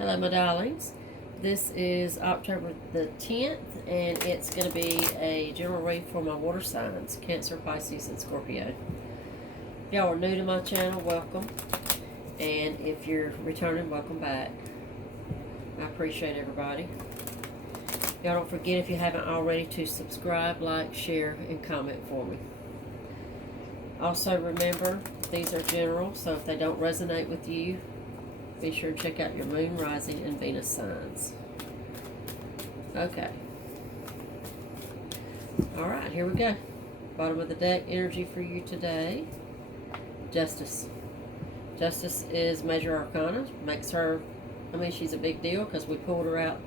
Hello, my darlings. This is October the 10th, and it's going to be a general read for my water signs, Cancer, Pisces, and Scorpio. If y'all are new to my channel, welcome. And if you're returning, welcome back. I appreciate everybody. Y'all don't forget, if you haven't already, to subscribe, like, share, and comment for me. Also, remember, these are general, so if they don't resonate with you, be sure to check out your moon, rising, and Venus signs. Okay. Alright, here we go. Bottom of the deck energy for you today. Justice. Justice is major arcana. Makes her, she's a big deal because we pulled her out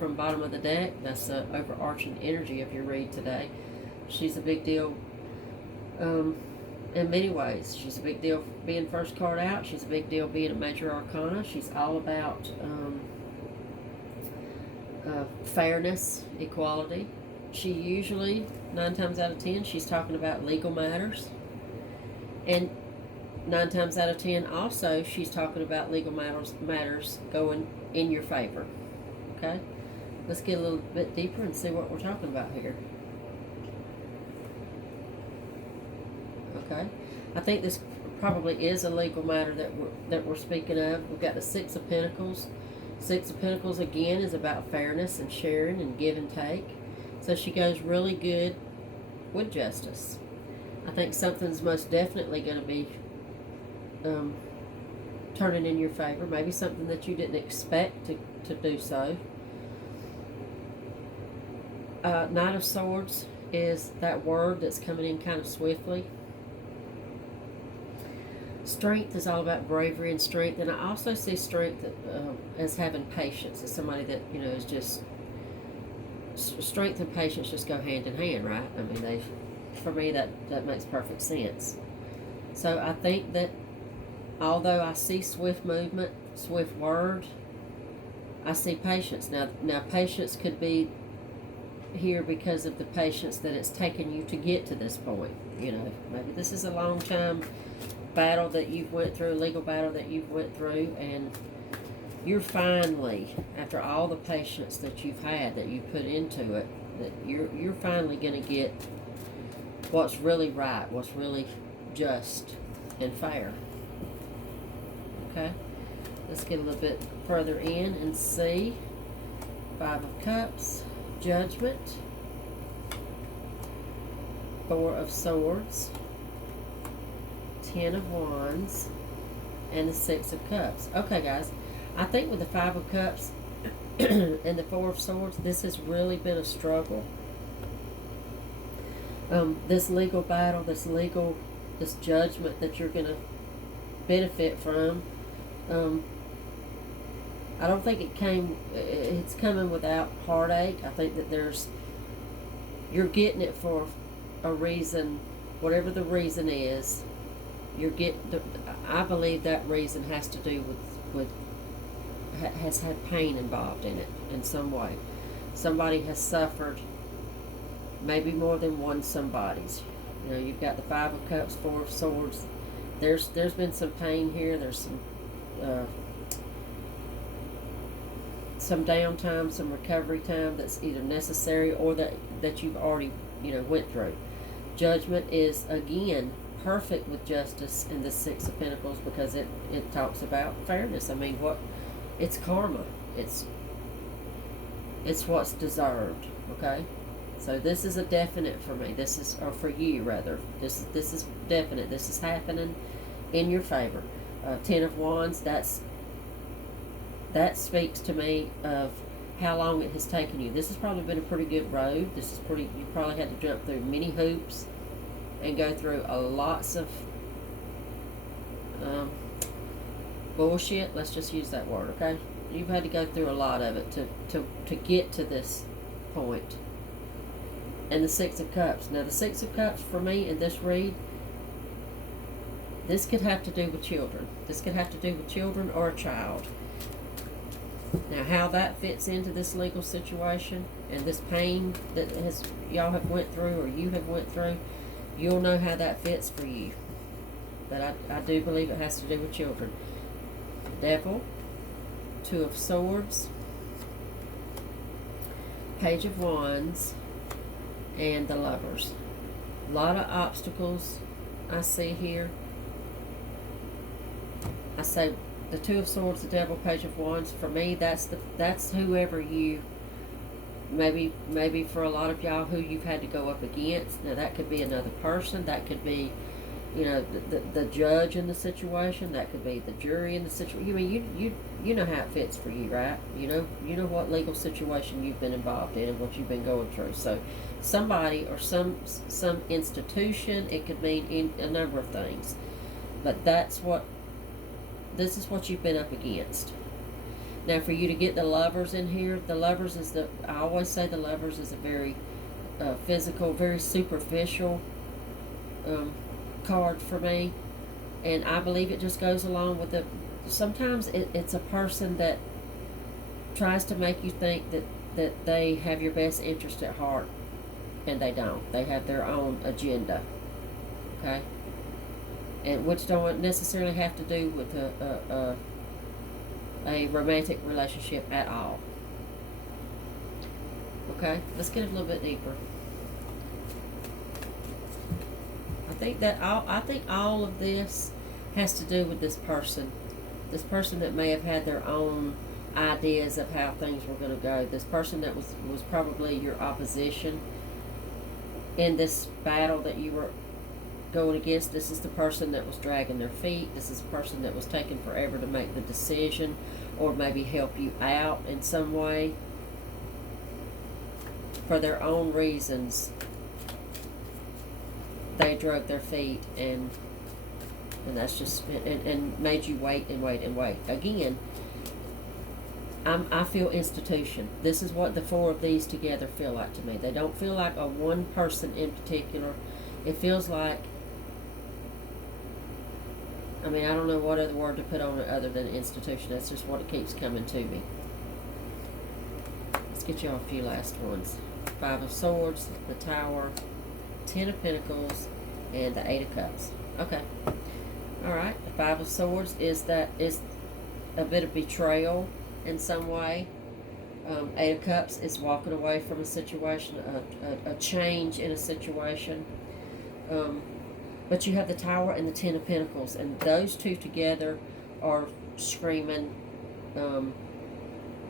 from bottom of the deck. That's the overarching energy of your read today. She's a big deal in many ways. She's a big deal being first card out. She's a big deal being a major arcana. She's all about fairness, equality. She usually, 9 times out of 10, she's talking about legal matters. And 9 times out of 10 also, she's talking about legal matters going in your favor. Okay? Let's get a little bit deeper and see what we're talking about here. Okay, I think this probably is a legal matter that we're speaking of. We've got the Six of Pentacles. Six of Pentacles again is about fairness and sharing and give and take. So she goes really good with justice. I think something's most definitely going to be turning in your favor. Maybe something that you didn't expect to do so. Knight of Swords is that word that's coming in kind of swiftly. Strength is all about bravery and strength, and I also see strength as having patience, as somebody that, is just, strength and patience just go hand in hand, right? For me, that makes perfect sense. So I think that although I see swift movement, swift word, I see patience. Now patience could be here because of the patience that it's taken you to get to this point. Maybe this is a long time battle that you've went through, legal battle that you've went through, and you're finally, after all the patience that you've had, that you put into it, that you're finally going to get what's really right, what's really just and fair. Okay, let's get a little bit further in and see. 5 of Cups, Judgment, 4 of Swords, 10 of Wands, and the 6 of Cups. Okay, guys, I think with the 5 of Cups and the 4 of Swords, this has really been a struggle. This legal battle, this judgment that you're going to benefit from, I don't think it's coming without heartache. I think that you're getting it for a reason, whatever the reason is. I believe that reason has to do has had pain involved in it in some way. Somebody has suffered, maybe more than one somebody's. You've got the 5 of Cups, 4 of Swords. There's been some pain here. There's some downtime, some recovery time that's either necessary or that you've already went through. Judgment is again perfect with justice in the 6 of Pentacles because it talks about fairness. It's karma. It's what's deserved. Okay, so this is a definite for me. Or for you rather. This is definite. This is happening in your favor. 10 of Wands. That speaks to me of how long it has taken you. This has probably been a pretty good road. You probably had to jump through many hoops and go through lots of bullshit. Let's just use that word, okay? You've had to go through a lot of it to get to this point. And the 6 of Cups. Now, the 6 of Cups for me in this read, this could have to do with children. This could have to do with children or a child. Now, how that fits into this legal situation and this pain that y'all have went through or you have went through, you'll know how that fits for you. But I do believe it has to do with children. Devil, Two of Swords, Page of Wands, and the Lovers. A lot of obstacles I see here. I say the Two of Swords, the Devil, Page of Wands. For me, that's whoever you, maybe for a lot of y'all, who you've had to go up against. Now that could be another person. That could be, you know, the judge in the situation. That could be the jury in the situation. I mean, you know how it fits for you, right? You know what legal situation you've been involved in and what you've been going through. So somebody or some institution, it could mean a number of things. But this is what you've been up against. Now, for you to get the Lovers in here, the Lovers is I always say the Lovers is a very physical, very superficial card for me. And I believe it just goes along with sometimes it's a person that tries to make you think that they have your best interest at heart, and they don't. They have their own agenda, okay? And which don't necessarily have to do with a romantic relationship at all. Okay, let's get a little bit deeper. I think all of this has to do with this person that may have had their own ideas of how things were going to go. This person that was probably your opposition in this battle that you were going against. This is the person that was dragging their feet. This is the person that was taking forever to make the decision, or maybe help you out in some way for their own reasons. They drug their feet and that's just and made you wait and wait and wait. Again, I feel institution. This is what the four of these together feel like to me. They don't feel like a one person in particular. It feels like, I mean, I don't know what other word to put on it other than institution. That's just what it keeps coming to me. Let's get y'all a few last ones. Five of Swords, the Tower, Ten of Pentacles, and the Eight of Cups. Okay. Alright. The Five of Swords is a bit of betrayal in some way. Eight of Cups is walking away from a situation, a change in a situation. But you have the Tower and the Ten of Pentacles, and those two together are screaming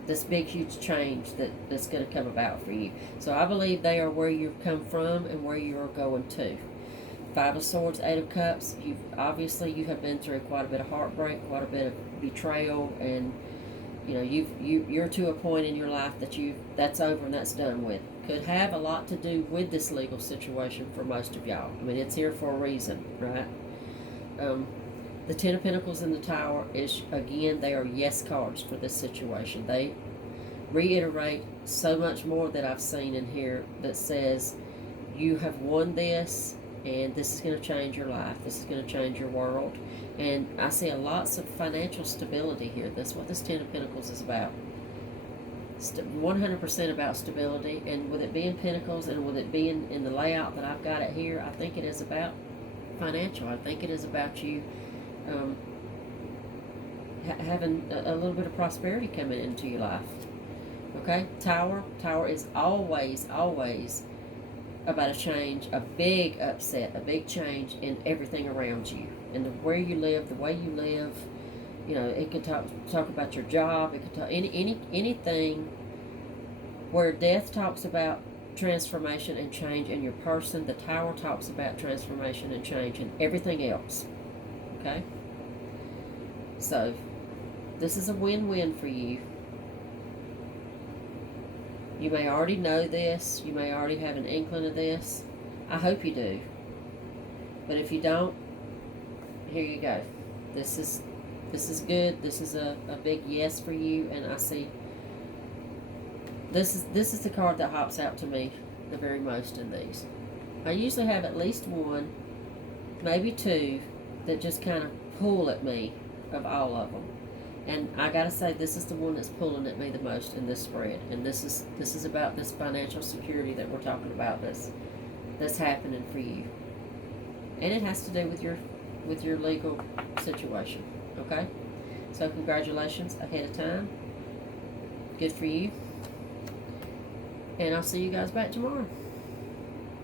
this big, huge change that's going to come about for you. So I believe they are where you've come from and where you are going to. Five of Swords, Eight of Cups. You have been through quite a bit of heartbreak, quite a bit of betrayal, and you know you're to a point in your life that's over and that's done with. Could have a lot to do with this legal situation for most of y'all. I mean, it's here for a reason, right? The Ten of Pentacles and the Tower is, again, they are yes cards for this situation. They reiterate so much more that I've seen in here that says you have won this, and this is going to change your life. This is going to change your world. And I see lots of financial stability here. That's what this Ten of Pentacles is about. 100% about stability. And with it being Pentacles and with it being in the layout that I've got it here, I think it is about financial. I think it is about you having a little bit of prosperity coming into your life. Okay? Tower is always about a change, a big upset, a big change in everything around you, and where you live, the way you live. You know, it could talk about your job. It could talk anything where death talks about transformation and change in your person. The Tower talks about transformation and change in everything else. Okay? So, this is a win-win for you. You may already know this. You may already have an inkling of this. I hope you do. But if you don't, here you go. This is good. This is a big yes for you, and I see this is the card that hops out to me the very most in these. I usually have at least one, maybe two, that just kind of pull at me of all of them. And I gotta say, this is the one that's pulling at me the most in this spread. And this is about this financial security that we're talking about that's happening for you. And it has to do with your legal situation. Okay? So congratulations ahead of time. Good for you. And I'll see you guys back tomorrow.